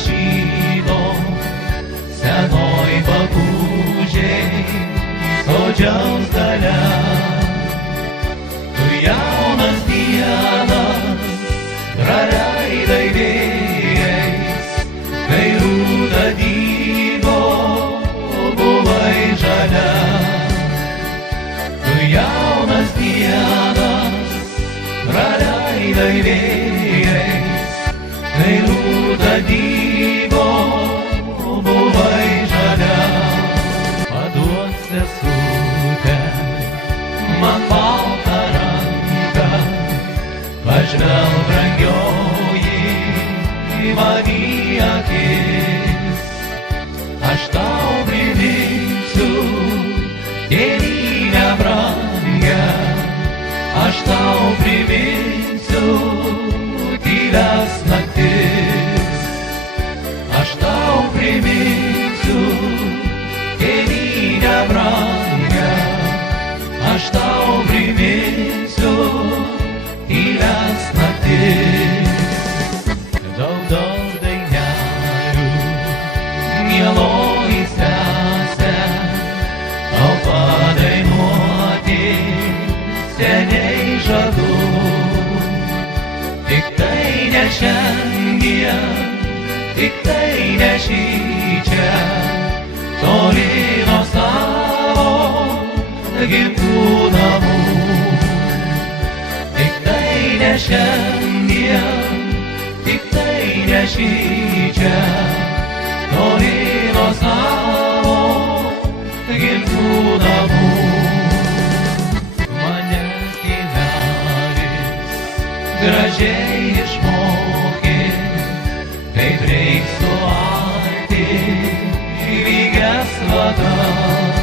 žydo senoj bakūžiai sodžiaus gale. Tu jaunas dienas praleidai vėjais, kai rūta dygo buvai žalia. Tu jaunas dienas praleidai vėjais, kai rūta dygo buvai žalia. Paduok sesutę man baltą ranką, pažvelk brangioji į mane akis. Aš tau priminsiu tėvynę brangią, aš tau priminsiu tylias naktis. Aš tau priminsiu tėvynę brangią, aš tau priminsiu tylias naktis. Daug dainelių, mieloji sese, tau padainuoti seniai žadu. Tik tai ne šiandien, tik tai ne šičia, toli nuo savo gimtų namų. Tik tai ne šiandien, tik tai ne šičia, toli nuo savo gimtų namų. Mane tylelis gražiai išmokė, kaip reik suarti lygias vadas.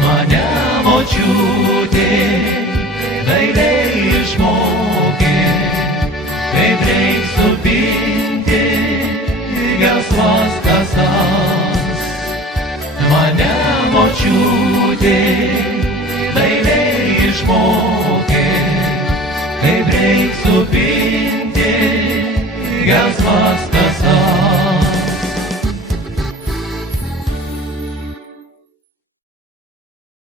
Mane močiutė dailiai išmokė, kaip reik supinti gelsvas kasas. Mane močiutė dailiai išmokė, kaip reik supinti gelsvas kasas.